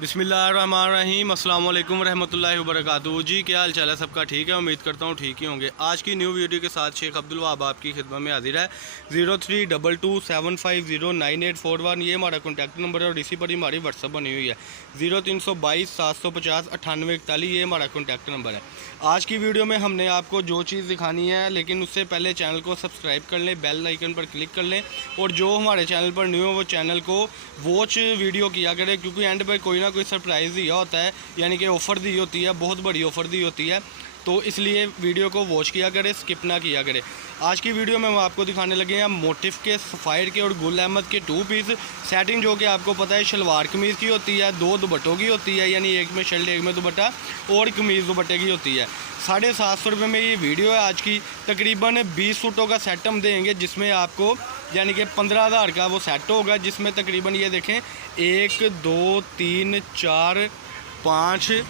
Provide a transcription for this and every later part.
बिस्मिल्लाहिर्रहमानिर्रहीम, अस्सलाम वालेकुम रहमतुल्लाहि व बरकातुहू। जी क्या हाल चाल है सबका? ठीक है, उम्मीद करता हूँ ठीक ही होंगे। आज की न्यू वीडियो के साथ शेख अब्दुल वहाब आपकी खिदमत में हाजिर है। 032275098841 ये हमारा कॉन्टैक्ट नंबर है और इसी पर ही हमारी व्हाट्सअप बनी हुई है। 032275089841 ये हमारा कॉन्टैक्ट नंबर है। आज की वीडियो में हमने आपको जो चीज़ दिखानी है, लेकिन उससे पहले चैनल को सब्सक्राइब कर लें, बेल आइकन पर क्लिक कर लें और जो हमारे चैनल पर न्यू है वो चैनल को वॉच वीडियो किया करें, क्योंकि एंड पर कोई ना कोई सरप्राइज़ दिया होता है, यानी कि ऑफ़र दी होती है, बहुत बड़ी ऑफ़र दी होती है। तो इसलिए वीडियो को वॉच किया करें, स्किप ना किया करें। आज की वीडियो में हम आपको दिखाने लगे हैं मोटिफ के, सफ़ायर के और गुल अहमद के 2 पीस सेटिंग, जो कि आपको पता है शलवार कमीज़ की होती है, 2 दुपट्टों की होती है, यानी एक में शर्ट एक में दुपट्टा और कमीज़ दुपट्टे की होती है। 750 रुपये में ये वीडियो है आज की। तकरीबन 20 सूटों का सेट हम देंगे, जिसमें आपको यानी कि 15,000 का वो सेट होगा, जिसमें तकरीबन ये देखें 1 2 3 4 5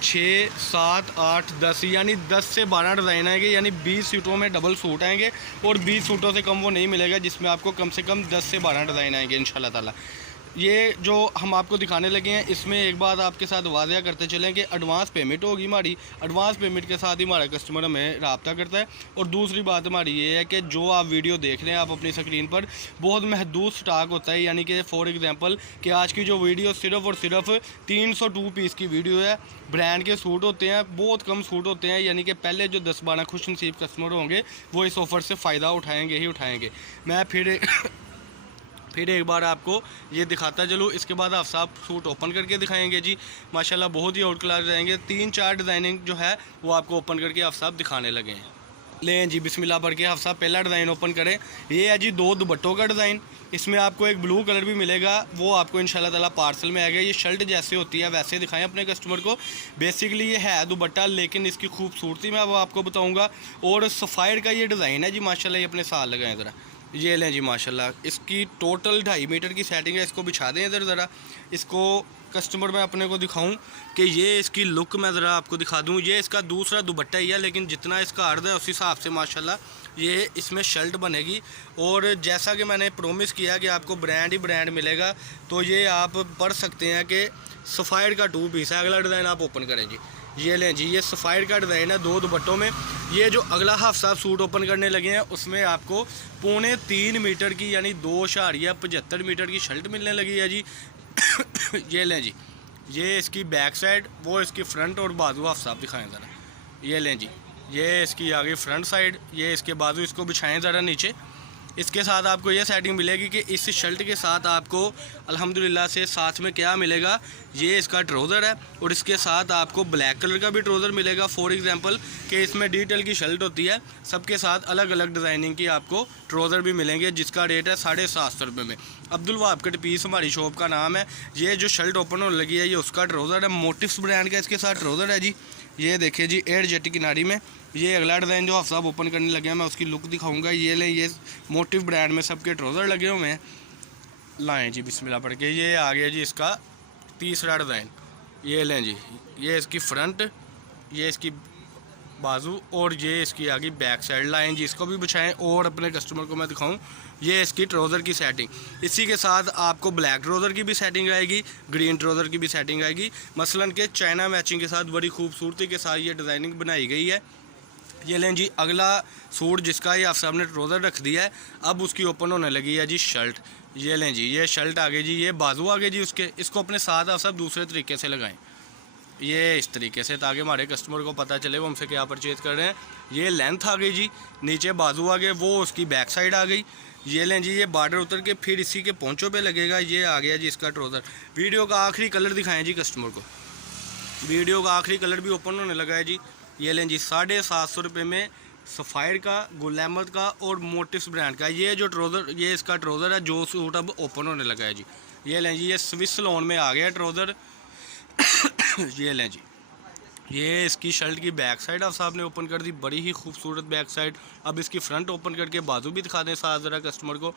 6 7 8 10 यानी 10 से 12 डिज़ाइन आएंगे, यानी 20 सूटों में डबल सूट आएंगे और 20 सूटों से कम वो नहीं मिलेगा, जिसमें आपको कम से कम 10 से 12 डिज़ाइन आएंगे इंशाल्लाह ताला। ये जो हम आपको दिखाने लगे हैं, इसमें एक बात आपके साथ वाज़िया करते चलें कि एडवांस पेमेंट होगी हमारी। एडवांस पेमेंट के साथ ही हमारा कस्टमर हमें रब्ता करता है। और दूसरी बात हमारी ये है कि जो आप वीडियो देख रहे हैं आप अपनी स्क्रीन पर, बहुत महदूद स्टॉक होता है, यानी कि फॉर एग्जांपल कि आज की जो वीडियो सिर्फ़ और सिर्फ 302 पीस की वीडियो है। ब्रांड के सूट होते हैं, बहुत कम सूट होते हैं, यानी कि पहले जो 10-12 खुश नसीब कस्टमर होंगे वो इस ऑफ़र से फ़ायदा उठाएँगे ही उठाएँगे। मैं फिर एक बार आपको ये दिखाता चलूँ। इसके बाद आप साहब सूट ओपन करके दिखाएंगे जी। माशाल्लाह बहुत ही आउट क्लास रहेंगे। 3-4 डिज़ाइनिंग जो है वो आपको ओपन करके आप साहब दिखाने लगे हैं। लें जी बिस्मिल्लाह पढ़ के आप साहब पहला डिज़ाइन ओपन करें। ये है जी 2 दुपट्टों का डिज़ाइन। इसमें आपको एक ब्लू कलर भी मिलेगा, वो आपको इंशाल्लाह ताला पार्सल में आएगा। ये शर्ट जैसे होती है वैसे दिखाएं अपने कस्टमर को। बेसिकली ये है दुपट्टा, लेकिन इसकी खूबसूरती मैं वो आपको बताऊँगा। और सफ़ायर का ये डिज़ाइन है जी, माशाल्लाह ये अपने साथ लगाएं ज़रा। ये लें जी माशाल्लाह, इसकी टोटल 2.5 मीटर की सेटिंग है। इसको बिछा दें इधर ज़रा, इसको कस्टमर मैं अपने को दिखाऊं कि ये इसकी लुक मैं ज़रा आपको दिखा दूं। ये इसका दूसरा दुपट्टा ही है, लेकिन जितना इसका अर्ध है उस हिसाब से माशाल्लाह ये इसमें शर्ट बनेगी। और जैसा कि मैंने प्रोमिस किया कि आपको ब्रांड ही ब्रांड मिलेगा, तो ये आप पढ़ सकते हैं कि सफ़ायर का 2 पीस है। अगला डिज़ाइन आप ओपन करें जी। ये लें जी, ये सफ़ायर का डिज़ाइन है 2 दुपट्टों में। ये जो अगला हाफ साहब सूट ओपन करने लगे हैं, उसमें आपको 3.25 मीटर की यानी 2.75 मीटर की शर्ट मिलने लगी है जी। ये लें जी, ये इसकी बैक साइड, वो इसकी फ्रंट और बाजू हाफ साहब दिखाएं ज़रा। ये लें जी, ये इसकी आगे फ्रंट साइड, ये इसके बाजू, इसको बिछाएं ज़रा नीचे। इसके साथ आपको ये सेटिंग मिलेगी कि इस शर्ट के साथ आपको अल्हम्दुलिल्लाह से साथ में क्या मिलेगा, ये इसका ट्राउज़र है और इसके साथ आपको ब्लैक कलर का भी ट्राउज़र मिलेगा। फॉर एग्जांपल कि इसमें डिटेल की शर्ट होती है, सबके साथ अलग अलग डिज़ाइनिंग की आपको ट्राउज़र भी मिलेंगे, जिसका रेट है 750 रुपये में। अब्दुल वहाब कट पीस हमारी शॉप का नाम है। ये जो शर्ट ओपन होने लगी है ये उसका ट्राउज़र है, मोटिफ्स ब्रांड का इसके साथ ट्राउज़र है जी। ये देखिए जी, एयर जेट किनारी में। ये अगला डिज़ाइन जो आप सब ओपन करने लगे हैं, मैं उसकी लुक दिखाऊंगा। ये लें, ये मोटिव ब्रांड में सबके ट्राउज़र लगे हुए हैं। लाएं जी बिस्मिल्लाह पढ़ के। ये आ गया जी इसका तीसरा डिज़ाइन। ये लें जी, ये इसकी फ्रंट, ये इसकी बाजू और ये इसकी आगे बैक साइड। लाइन जी, इसको भी बिछाएं और अपने कस्टमर को मैं दिखाऊं। ये इसकी ट्राउज़र की सेटिंग। इसी के साथ आपको ब्लैक ट्राउज़र की भी सेटिंग आएगी, ग्रीन ट्राउज़र की भी सेटिंग आएगी। मसलन के चाइना मैचिंग के साथ बड़ी खूबसूरती के साथ ये डिज़ाइनिंग बनाई गई है। ये लें जी, अगला सूट जिसका ये आप सामने ट्राउज़र रख दिया है, अब उसकी ओपन होने लगी है जी शर्ट। ये लें जी, ये शर्ट आ गई जी, ये बाजू आ गई जी उसके। इसको अपने साथ आप सब दूसरे तरीके से लगाएं, ये इस तरीके से, ताकि हमारे कस्टमर को पता चले वो हमसे क्या परचेज़ कर रहे हैं। ये लेंथ आ गई जी, नीचे बाजू आ गए, वो उसकी बैक साइड आ गई। ये लें जी, ये बॉर्डर उतर के फिर इसी के पोंचों पे लगेगा। ये आ गया जी इसका ट्राउज़र। वीडियो का आखिरी कलर दिखाएं जी कस्टमर को। वीडियो का आखिरी कलर भी ओपन होने लगा है जी। ये लें जी, 750 रुपये में सफ़ायर का, गुल अहमद का और मोटिफ्स ब्रांड का ये जो ट्राउज़र, ये इसका ट्राउज़र है जो सूट अब ओपन होने लगा है जी। ये लें जी, ये स्विस लोन में आ गया ट्राउज़र। ये लें जी, ये इसकी शर्ट की बैक साइड आप साहब ने ओपन कर दी, बड़ी ही खूबसूरत बैक साइड। अब इसकी फ़्रंट ओपन करके बाजू भी दिखा दें साथ ज़रा कस्टमर को।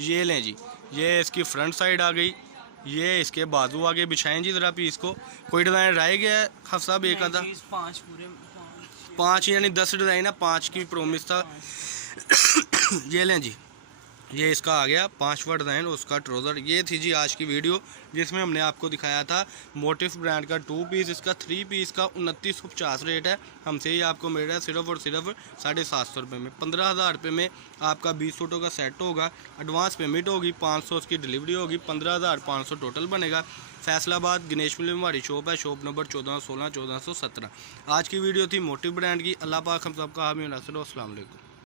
ये लें जी, ये इसकी फ़्रंट साइड आ गई, ये इसके बाजू आगे बिछाएं जी ज़रा पीस को। कोई डिज़ाइन रह गया है हफ साहब? एक आधा 5 यानी 10 डिज़ाइन है, 5 की प्रोमिस था। ये लें जी, ये इसका आ गया 5 वाट डिज़ाइन और उसका ट्राउज़र। ये थी जी आज की वीडियो जिसमें हमने आपको दिखाया था मोटिफ ब्रांड का 2 पीस। इसका 3 पीस का 2950 रेट है। हमसे ये आपको मिल रहा है सिर्फ और सिर्फ 750 रुपये में। 15,000 रुपये में आपका 20 सूटों का सेट होगा। एडवांस पेमेंट होगी, 500 उसकी डिलीवरी होगी, 15,500 टोटल बनेगा। फैसलाबाद गणेश मिल में हमारी शॉप है, शॉप नंबर 1416 1417। आज की वीडियो थी मोटिव ब्रांड की। अल्लाह पाक हम सबका हामी नासिर। अस्सलाम वालेकुम।